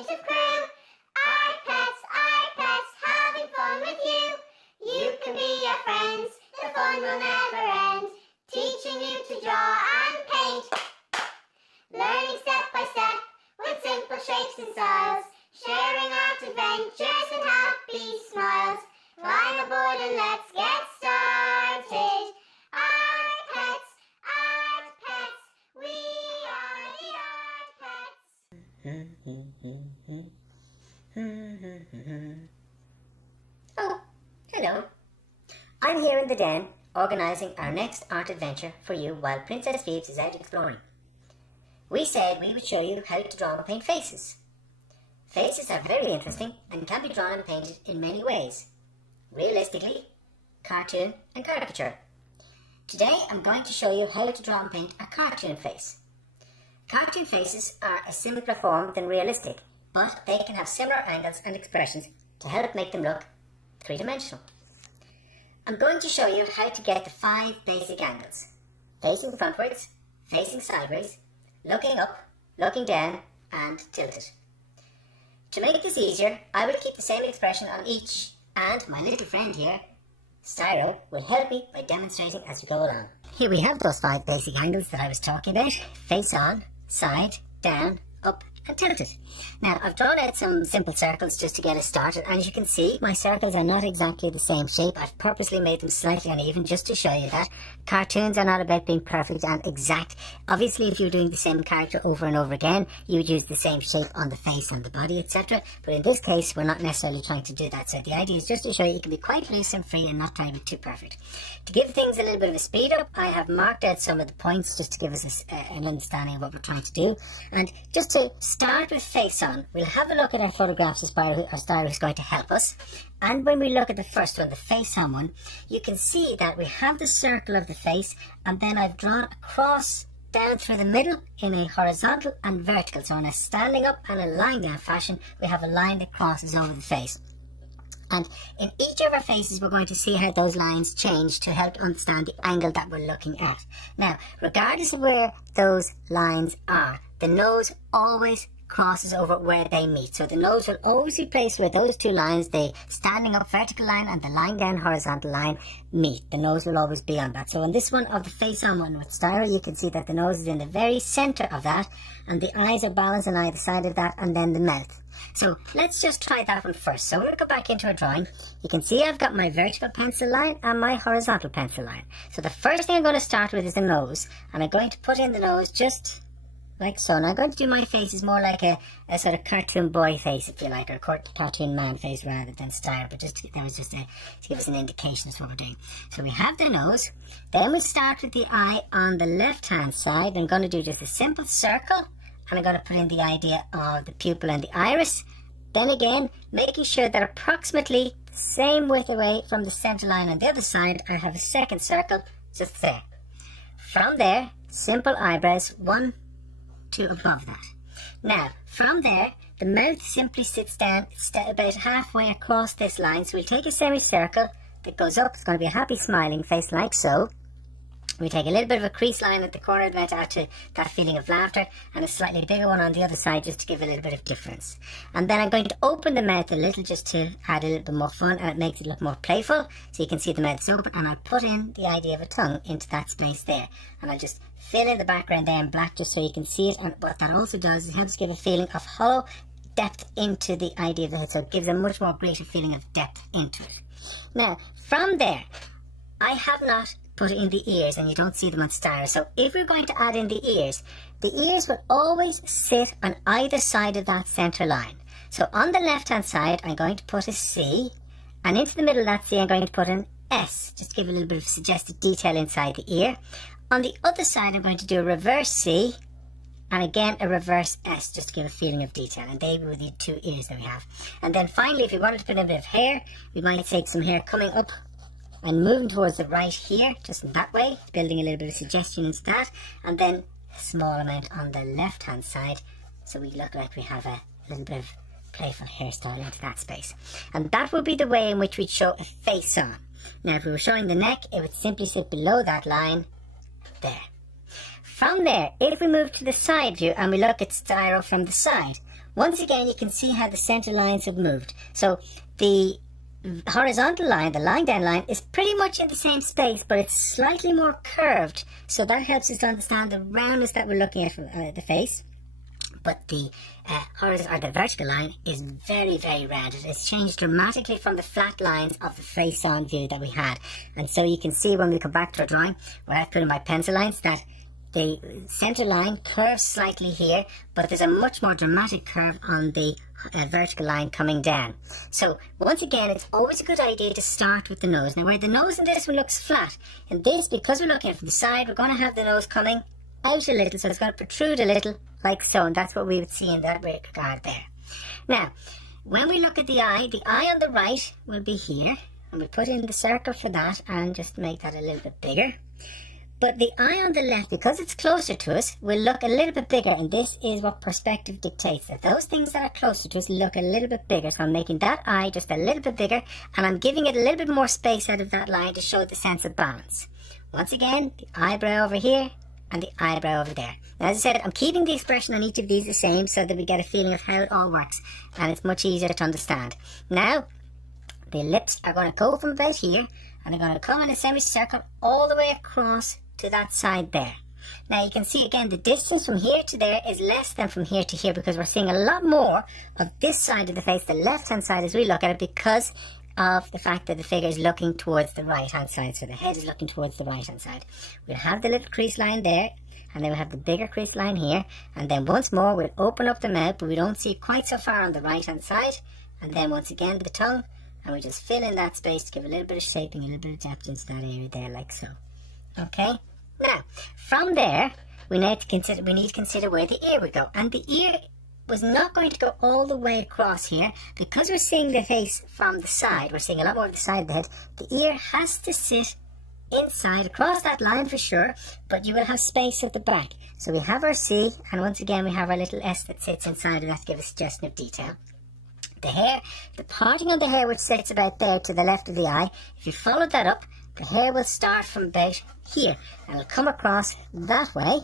attentive crew. iPets, having fun with you. You can be our friends, the fun will never end. Teaching you to draw and paint. Learning step by step with simple shapes and styles. Sharing out adventures and happy smiles. Climb aboard and let's get started. Art pets, we are the art pets. Oh, hello. I'm here in the den, organising our next art adventure for you while Princess Phoebes is out exploring. We said we would show you how to draw and paint faces. Faces are very interesting and can be drawn and painted in many ways. Realistically, cartoon and caricature. Today I'm going to show you how to draw and paint a cartoon face. Cartoon faces are a simpler form than realistic, but they can have similar angles and expressions to help make them look three-dimensional. I'm going to show you how to get the 5 basic angles. Facing frontwards, facing sideways, looking up, looking down, and tilted. To make this easier, I will keep the same expression on each, and my little friend here, Styro, will help me by demonstrating as we go along. Here we have those 5 basic angles that I was talking about. Face on, side, down, up, and tilted. Now, I've drawn out some simple circles just to get us started, and as you can see, my circles are not exactly the same shape. I've purposely made them slightly uneven just to show you that. Cartoons are not about being perfect and exact. Obviously, if you're doing the same character over and over again, you would use the same shape on the face and the body, etc. But in this case, we're not necessarily trying to do that. So the idea is just to show you can be quite loose and free and not try to be too perfect. To give things a little bit of a speed up, I have marked out some of the points just to give us an understanding of what we're trying to do. And just to start with face on, we'll have a look at our photographs as Styro is going to help us. And when we look at the first one, the face on one, you can see that we have the circle of the face, and then I've drawn a cross down through the middle in a horizontal and vertical. So in a standing up and a lying down fashion, we have a line that crosses over the face. And in each of our faces, we're going to see how those lines change to help understand the angle that we're looking at. Now, regardless of where those lines are, the nose always crosses over where they meet. So the nose will always be placed where those 2 lines, the standing up vertical line and the lying down horizontal line, meet. The nose will always be on that. So in this one of the face on one with Styro, you can see that the nose is in the very centre of that, and the eyes are balanced on either side of that, and then the mouth. So let's just try that one first. So we'll go back into our drawing. You can see I've got my vertical pencil line and my horizontal pencil line. So the first thing I'm going to start with is the nose, and I'm going to put in the nose just like so. And I'm going to do my face is more like a sort of cartoon boy face, if you like, or cartoon man face rather than Styro. But that was just to give us an indication of what we're doing. So we have the nose. Then we start with the eye on the left-hand side. I'm going to do just a simple circle, and I'm going to put in the idea of the pupil and the iris. Then again, making sure that approximately the same width away from the centre line on the other side, I have a second circle just there. From there, simple eyebrows, 1, 2 above that. Now, from there, the mouth simply sits down about halfway across this line. So we'll take a semicircle that goes up. It's going to be a happy smiling face like so. We take a little bit of a crease line at the corner of the mouth to add to that feeling of laughter, and a slightly bigger one on the other side just to give a little bit of difference. And then I'm going to open the mouth a little just to add a little bit more fun, and it makes it look more playful. So you can see the mouth is open, and I'll put in the idea of a tongue into that space there. And I'll just fill in the background there in black just so you can see it. And what that also does is helps give a feeling of hollow depth into the idea of the head. So it gives a much more greater feeling of depth into it. Now, from there, I have not put in the ears, and you don't see them on Styro. So if we're going to add in the ears will always sit on either side of that centre line. So on the left hand side, I'm going to put a C, and into the middle of that C, I'm going to put an S, just to give a little bit of suggested detail inside the ear. On the other side, I'm going to do a reverse C, and again a reverse S, just to give a feeling of detail. And they were the 2 ears that we have. And then finally, if we wanted to put in a bit of hair, we might take some hair coming up and moving towards the right here, just in that way, building a little bit of suggestion into that, and then a small amount on the left hand side, so we look like we have a little bit of playful hairstyle into that space. And that would be the way in which we'd show a face on. Now if we were showing the neck, it would simply sit below that line there. From there, if we move to the side view and we look at Styro from the side, once again, you can see how the center lines have moved. So the horizontal line, the lying down line, is pretty much in the same space, but it's slightly more curved. So that helps us to understand the roundness that we're looking at from the face. But the horizontal, or the vertical line, is very, very rounded. It's changed dramatically from the flat lines of the face-on view that we had. And so you can see when we come back to our drawing, where I put in my pencil lines, that the center line curves slightly here, but there's a much more dramatic curve on the vertical line coming down. So once again, it's always a good idea to start with the nose. Now, where the nose in this one looks flat, in this, because we're looking from the side, we're going to have the nose coming out a little, so it's going to protrude a little like so, and that's what we would see in that regard there. Now, when we look at the eye on the right will be here, and we put in the circle for that and just make that a little bit bigger. But the eye on the left, because it's closer to us, will look a little bit bigger, and this is what perspective dictates, that those things that are closer to us look a little bit bigger. So I'm making that eye just a little bit bigger, and I'm giving it a little bit more space out of that line to show the sense of balance. Once again, the eyebrow over here and the eyebrow over there. Now, as I said, I'm keeping the expression on each of these the same so that we get a feeling of how it all works, and it's much easier to understand. Now, the lips are going to go from about here, and they're going to come in a semicircle all the way across to that side there. Now you can see again the distance from here to there is less than from here to here, because we're seeing a lot more of this side of the face, the left hand side, as we look at it, because of the fact that the figure is looking towards the right hand side. So the head is looking towards the right hand side. We'll have the little crease line there, and then we'll have the bigger crease line here, and then once more we'll open up the mouth, but we don't see it quite so far on the right hand side, and then once again the tongue, and we just fill in that space to give a little bit of shaping, a little bit of depth into that area there, like so. Okay, now from there we need to consider where the ear would go, and the ear was not going to go all the way across here, because we're seeing the face from the side. We're seeing a lot more of the side of the head. The ear has to sit inside across that line for sure, but you will have space at the back. So we have our C, and once again we have our little S that sits inside of that to give a suggestion of detail. The hair, the parting of the hair which sits about there to the left of the eye, if you follow that up, the hair will start from about here, and it'll come across that way,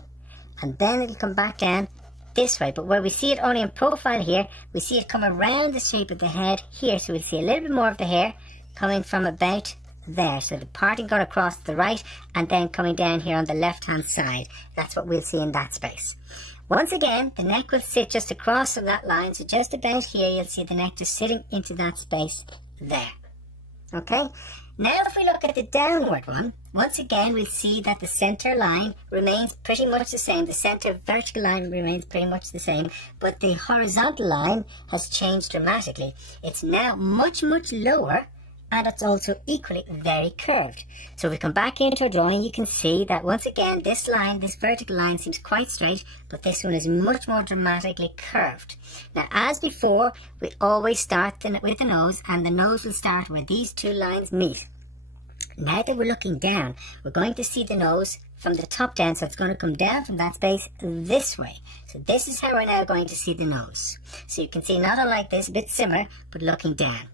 and then it'll come back down this way. But where we see it only in profile here, we see it come around the shape of the head here, so we'll see a little bit more of the hair coming from about there. So the parting going across to the right, and then coming down here on the left hand side. That's what we'll see in that space. Once again, the neck will sit just across from that line, so just about here you'll see the neck just sitting into that space there. Okay? Now if we look at the downward one, once again we'll see that the center line remains pretty much the same. The center vertical line remains pretty much the same, but the horizontal line has changed dramatically. It's now much, much lower, and it's also equally very curved. So if we come back into our drawing, you can see that once again this line, this vertical line, seems quite straight, but this one is much more dramatically curved. Now as before, we always start with the nose, and the nose will start where these two lines meet. Now that we're looking down, we're going to see the nose from the top down, so it's going to come down from that space this way. So this is how we're now going to see the nose. So you can see not unlike this, a bit similar, but looking down.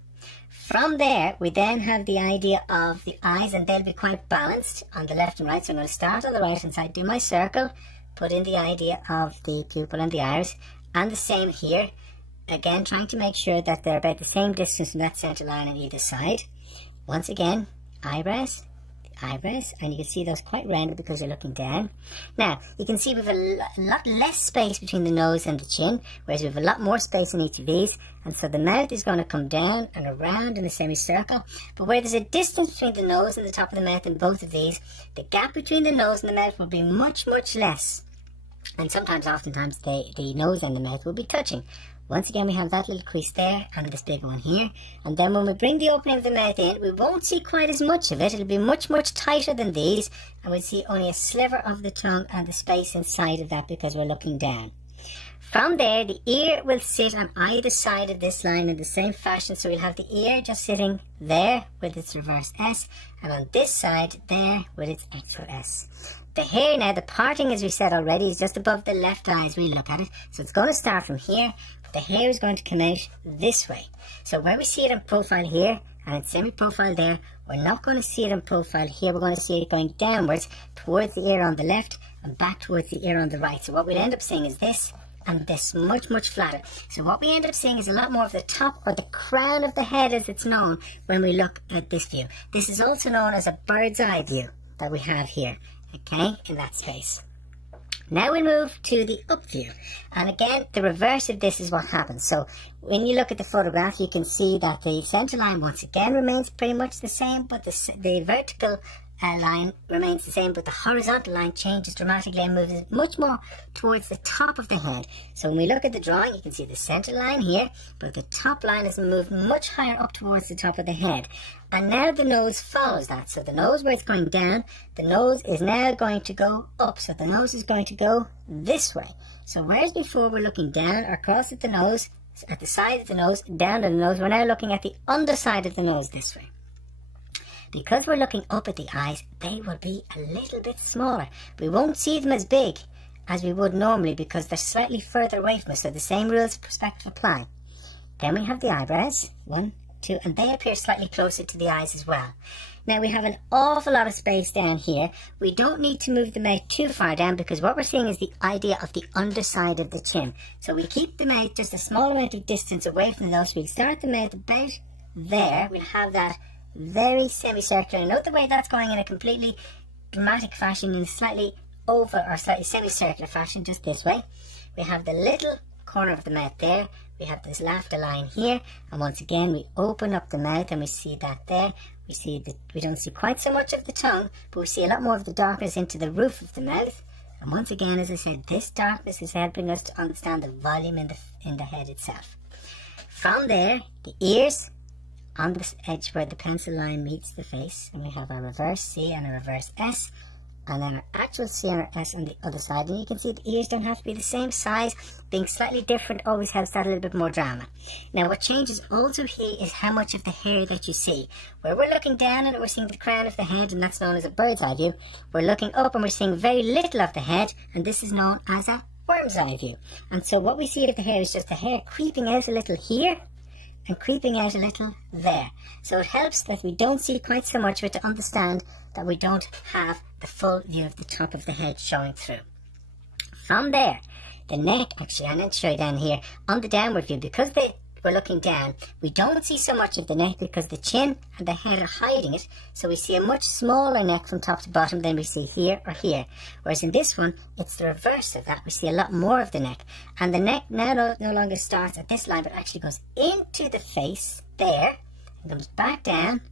From there, we then have the idea of the eyes, and they'll be quite balanced on the left and right. So I'm going to start on the right hand side, do my circle, put in the idea of the pupil and the iris, and the same here. Again, trying to make sure that they're about the same distance from that center line on either side. Once again, eyebrows, and you can see those quite rounded because you're looking down. Now, you can see we have a lot less space between the nose and the chin, whereas we have a lot more space in each of these, and so the mouth is going to come down and around in a semicircle. But where there's a distance between the nose and the top of the mouth in both of these, the gap between the nose and the mouth will be much, much less. And oftentimes, the nose and the mouth will be touching. Once again, we have that little crease there and this big one here. And then when we bring the opening of the mouth in, we won't see quite as much of it. It'll be much, much tighter than these. And we'll see only a sliver of the tongue and the space inside of that because we're looking down. From there, the ear will sit on either side of this line in the same fashion. So we'll have the ear just sitting there with its reverse S, and on this side there with its actual S. The hair now, the parting, as we said already, is just above the left eye as we look at it. So it's going to start from here. The hair is going to come out this way. So where we see it in profile here and in semi-profile there, we're not going to see it in profile here. We're going to see it going downwards towards the ear on the left and back towards the ear on the right. So what we'll end up seeing is this and this much flatter. So what we end up seeing is a lot more of the top, or the crown of the head as it's known when we look at this view. This is also known as a bird's eye view that we have here, okay, in that space. Now we move to the up view, and again the reverse of this is what happens. So when you look at the photograph, you can see that the center line once again remains pretty much the same, but the vertical line remains the same, but the horizontal line changes dramatically and moves much more towards the top of the head. So when we look at the drawing, you can see the center line here, but the top line has moved much higher up towards the top of the head. And now the nose follows that. So the nose, where it's going down, the nose is now going to go up. So the nose is going to go this way. So whereas before we're looking down or across at the nose, at the side of the nose, down at the nose, we're now looking at the underside of the nose this way. Because we're looking up at the eyes, they will be a little bit smaller. We won't see them as big as we would normally because they're slightly further away from us, so the same rules of perspective apply. Then we have the eyebrows, 1, 2, and they appear slightly closer to the eyes as well. Now we have an awful lot of space down here. We don't need to move the mouth too far down because what we're seeing is the idea of the underside of the chin. So we keep the mouth just a small amount of distance away from the nose. We'll start the mouth about there. We'll have that very semicircular. Note the way that's going in a completely dramatic fashion, in a slightly oval or slightly semicircular fashion, just this way. We have the little corner of the mouth there. We have this laughter line here, and once again we open up the mouth and we see that there. We see that we don't see quite so much of the tongue, but we see a lot more of the darkness into the roof of the mouth. And once again, as I said, this darkness is helping us to understand the volume in the head itself. From there, the ears on this edge where the pencil line meets the face, and we have a reverse C and a reverse S, and then our actual C and our S on the other side. And you can see the ears don't have to be the same size. Being slightly different always helps that a little bit more drama. Now what changes also here is how much of the hair that you see. Where we're looking down and we're seeing the crown of the head, and that's known as a bird's eye view. We're looking up and we're seeing very little of the head, and this is known as a worm's eye view. And so what we see of the hair is just the hair creeping out a little here and creeping out a little there. So it helps that we don't see quite so much of it to understand that we don't have the full view of the top of the head showing through. From there, the neck, actually I need to show you down here, on the downward view, because we're looking down, we don't see so much of the neck because the chin and the head are hiding it, so we see a much smaller neck from top to bottom than we see here or here. Whereas in this one, it's the reverse of that. We see a lot more of the neck, and the neck now no longer starts at this line, but actually goes into the face there and comes back down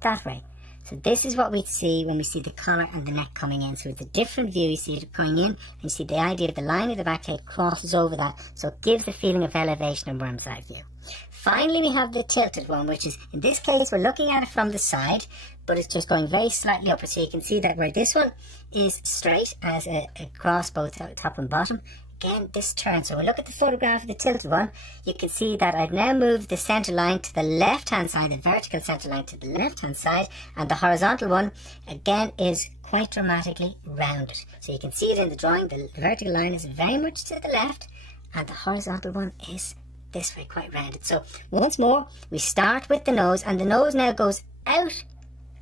that way. So this is what we see when we see the collar and the neck coming in. So it's a different view. You see it going in, and you see the idea of the line of the back head crosses over that, so it gives the feeling of elevation and worm's eye view. Finally, we have the tilted one, which is, in this case, we're looking at it from the side, but it's just going very slightly upward. So you can see that where this one is straight as across both top and bottom, again, this turns. So we look at the photograph of the tilted one, you can see that I've now moved the center line to the left-hand side, the vertical center line to the left-hand side, and the horizontal one, again, is quite dramatically rounded. So you can see it in the drawing. The vertical line is very much to the left, and the horizontal one is this way, quite rounded. So once more, we start with the nose, and the nose now goes out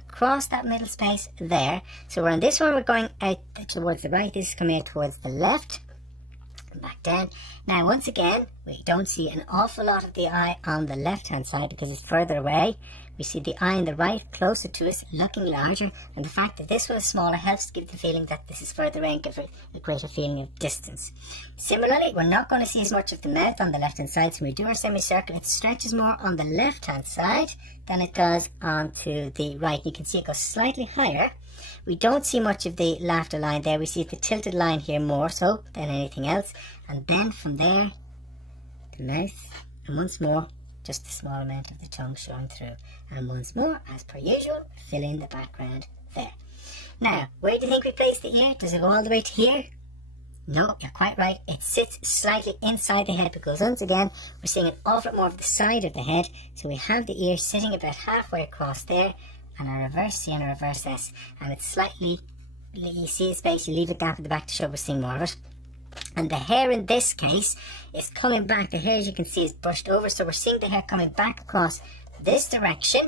across that middle space there. So we're on this one, we're going out towards the right. This is coming out towards the left. Back down. Now once again, we don't see an awful lot of the eye on the left hand side because it's further away. We see the eye on the right closer to us, looking larger, and the fact that this one is smaller helps to give the feeling that this is further away and give it a greater feeling of distance. Similarly, we're not going to see as much of the mouth on the left hand side, so when we do our semicircle, it stretches more on the left hand side than it does onto the right. You can see it goes slightly higher. We don't see much of the laughter line there. We see the tilted line here more so than anything else. And then from there, the mouth, and once more, just a small amount of the tongue showing through. And once more, as per usual, fill in the background there. Now, where do you think we place the ear? Does it go all the way to here? No, you're quite right. It sits slightly inside the head because once again, we're seeing an awful lot more of the side of the head. So we have the ear sitting about halfway across there, and a reverse C and a reverse S, and it's slightly, you see a space, you leave a gap at the back to show we're seeing more of it. And the hair in this case is coming back. The hair, as you can see, is brushed over, so we're seeing the hair coming back across this direction,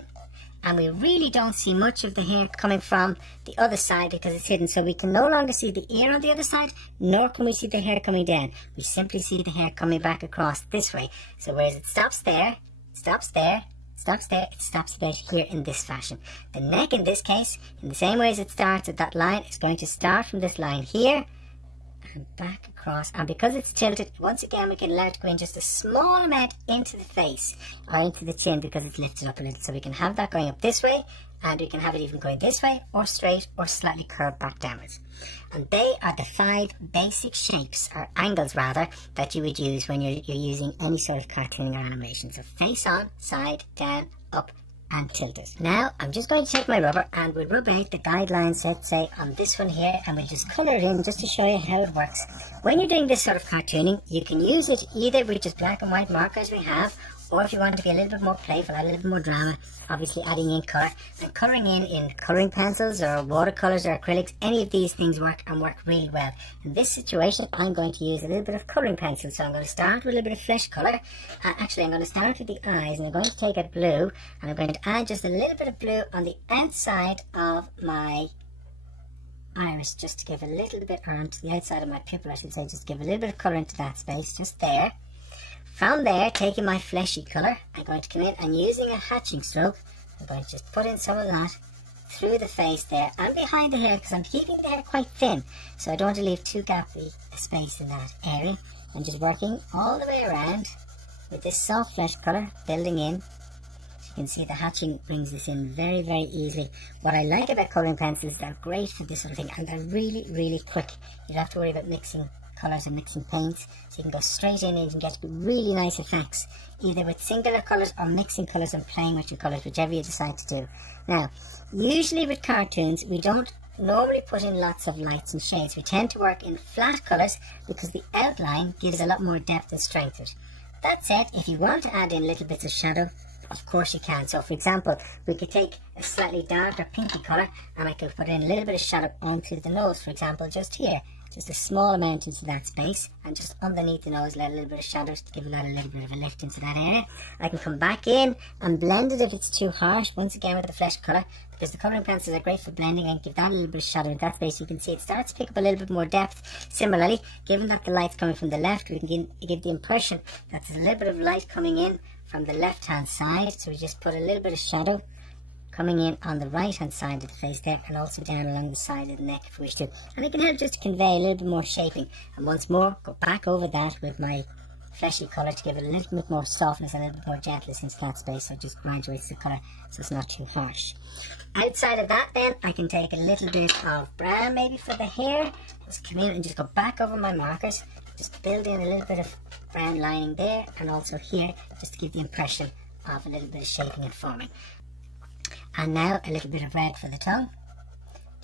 and we really don't see much of the hair coming from the other side because it's hidden. So we can no longer see the ear on the other side, nor can we see the hair coming down. We simply see the hair coming back across this way. So whereas it stops there, stops there, stops there, it stops about here in this fashion. The neck in this case, in the same way as it starts at that line, is going to start from this line here and back across. And because it's tilted, once again we can allow it to go in just a small amount into the face or into the chin because it's lifted up a little. So we can have that going up this way, and we can have it even going this way or straight or slightly curved back downwards. And they are the 5 basic shapes, or angles rather, that you would use when you're using any sort of cartooning or animation. So face on, side, down, up, and tilted. Now I'm just going to take my rubber and we'll rub out the guidelines, let's say on this one here, and we'll just colour it in just to show you how it works. When you're doing this sort of cartooning, you can use it either with just black and white markers we have, or if you want to be a little bit more playful, add a little bit more drama, obviously adding in colour. And colouring in colouring pencils or watercolours or acrylics, any of these things work and work really well. In this situation, I'm going to use a little bit of colouring pencil. So I'm going to start with a little bit of flesh colour. Actually, I'm going to start with the eyes, and I'm going to take a blue, and I'm going to add just a little bit of blue on the outside of my iris, just to give a little bit, or onto the outside of my pupil, I should say, just give a little bit of colour into that space, just there. From there, taking my fleshy colour, I'm going to come in and using a hatching stroke, I'm going to just put in some of that through the face there and behind the hair, because I'm keeping the hair quite thin, so I don't want to leave too gappy a space in that area. I'm just working all the way around with this soft flesh colour, building in. As you can see, the hatching brings this in very, very easily. What I like about colouring pencils is they're great for this sort of thing, and they're really, really quick. You don't have to worry about mixing colours and mixing paints, so you can go straight in and you can get really nice effects, either with singular colours or mixing colours and playing with your colours, whichever you decide to do. Now, usually with cartoons, we don't normally put in lots of lights and shades. We tend to work in flat colours because the outline gives a lot more depth and strength to it. That said, if you want to add in little bits of shadow, of course you can. So for example, we could take a slightly darker pinky colour and I could put in a little bit of shadow onto the nose, for example, just here. Just a small amount into that space, and just underneath the nose let a little bit of shadow to give that a little bit of a lift into that area. I can come back in and blend it if it's too harsh, once again with the flesh colour, because the colouring pencils are great for blending, and give that a little bit of shadow in that space. You can see it starts to pick up a little bit more depth. Similarly, given that the light's coming from the left, we can give the impression that there's a little bit of light coming in from the left hand side, so we just put a little bit of shadow coming in on the right hand side of the face there, and also down along the side of the neck if we wish to. And it can help just to convey a little bit more shaping. And once more, go back over that with my fleshy colour to give it a little bit more softness and a little bit more gentleness into that space, so it just graduates the colour so it's not too harsh. Outside of that then, I can take a little bit of brown maybe for the hair, just come in and just go back over my markers, just build in a little bit of brown lining there, and also here, just to give the impression of a little bit of shaping and forming. And now a little bit of red for the tongue,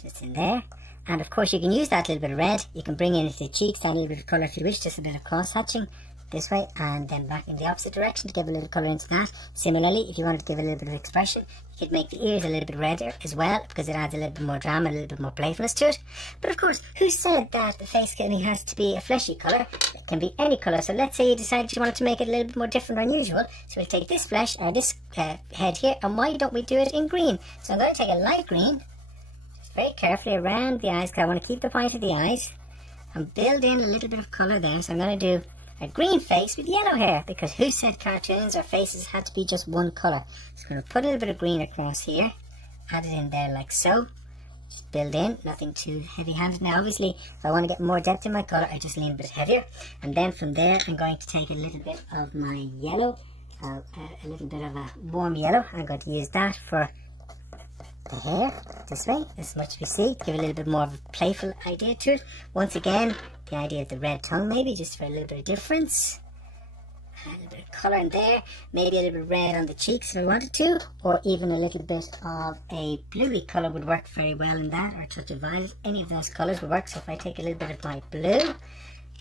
just in there. And of course you can use that little bit of red, you can bring in into the cheeks that little bit of colour if you wish, just a bit of cross hatching this way, and then back in the opposite direction to give a little colour into that. Similarly, if you wanted to give a little bit of expression, you could make the ears a little bit redder as well, because it adds a little bit more drama, a little bit more playfulness to it. But of course, who said that the face skinning has to be a fleshy colour? It can be any colour. So let's say you decided you wanted to make it a little bit more different or unusual. So we'll take this flesh, or this head here, and why don't we do it in green? So I'm going to take a light green, just very carefully around the eyes, because I want to keep the point of the eyes, and build in a little bit of colour there. So I'm going to do a green face with yellow hair, because who said cartoons or faces had to be just one colour? So I'm going to put a little bit of green across here, add it in there like so, just build in, nothing too heavy handed. Now obviously if I want to get more depth in my colour, I just lean a bit heavier, and then from there I'm going to take a little bit of my yellow, a little bit of a warm yellow. I'm going to use that for the hair this way, as much as we see, give a little bit more of a playful idea to it. Once again, the idea of the red tongue maybe, just for a little bit of difference. A little bit of colour in there, maybe a little bit of red on the cheeks if I wanted to, or even a little bit of a bluey colour would work very well in that, or a touch of violet. Any of those colours would work. So if I take a little bit of my blue,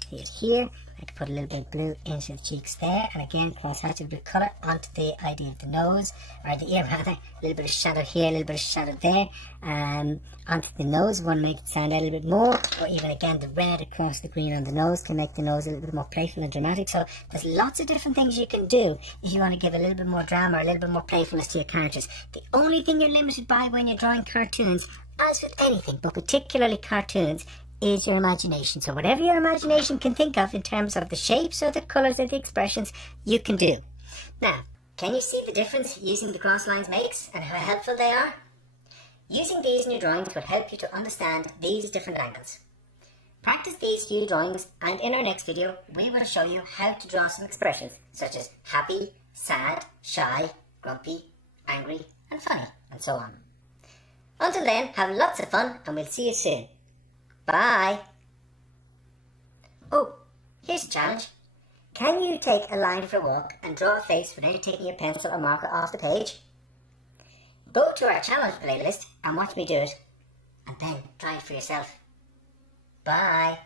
see it here, I can put a little bit of blue into the cheeks there, and again cross-hatch with colour onto the idea of the nose, or the ear rather. A little bit of shadow here, a little bit of shadow there, onto the nose. Want to make it stand out a little bit more, or even again the red across the green on the nose can make the nose a little bit more playful and dramatic. So there's lots of different things you can do if you want to give a little bit more drama or a little bit more playfulness to your characters. The only thing you're limited by when you're drawing cartoons, as with anything, but particularly cartoons, is your imagination. So whatever your imagination can think of in terms of the shapes or the colours or the expressions, you can do. Now, can you see the difference using the cross lines makes and how helpful they are? Using these in your drawings will help you to understand these different angles. Practice these few drawings, and in our next video we will show you how to draw some expressions such as happy, sad, shy, grumpy, angry and funny, and so on. Until then, have lots of fun and we'll see you soon. Bye! Oh, here's a challenge. Can you take a line for a walk and draw a face without taking your pencil or marker off the page? Go to our challenge playlist and watch me do it, and then try it for yourself. Bye!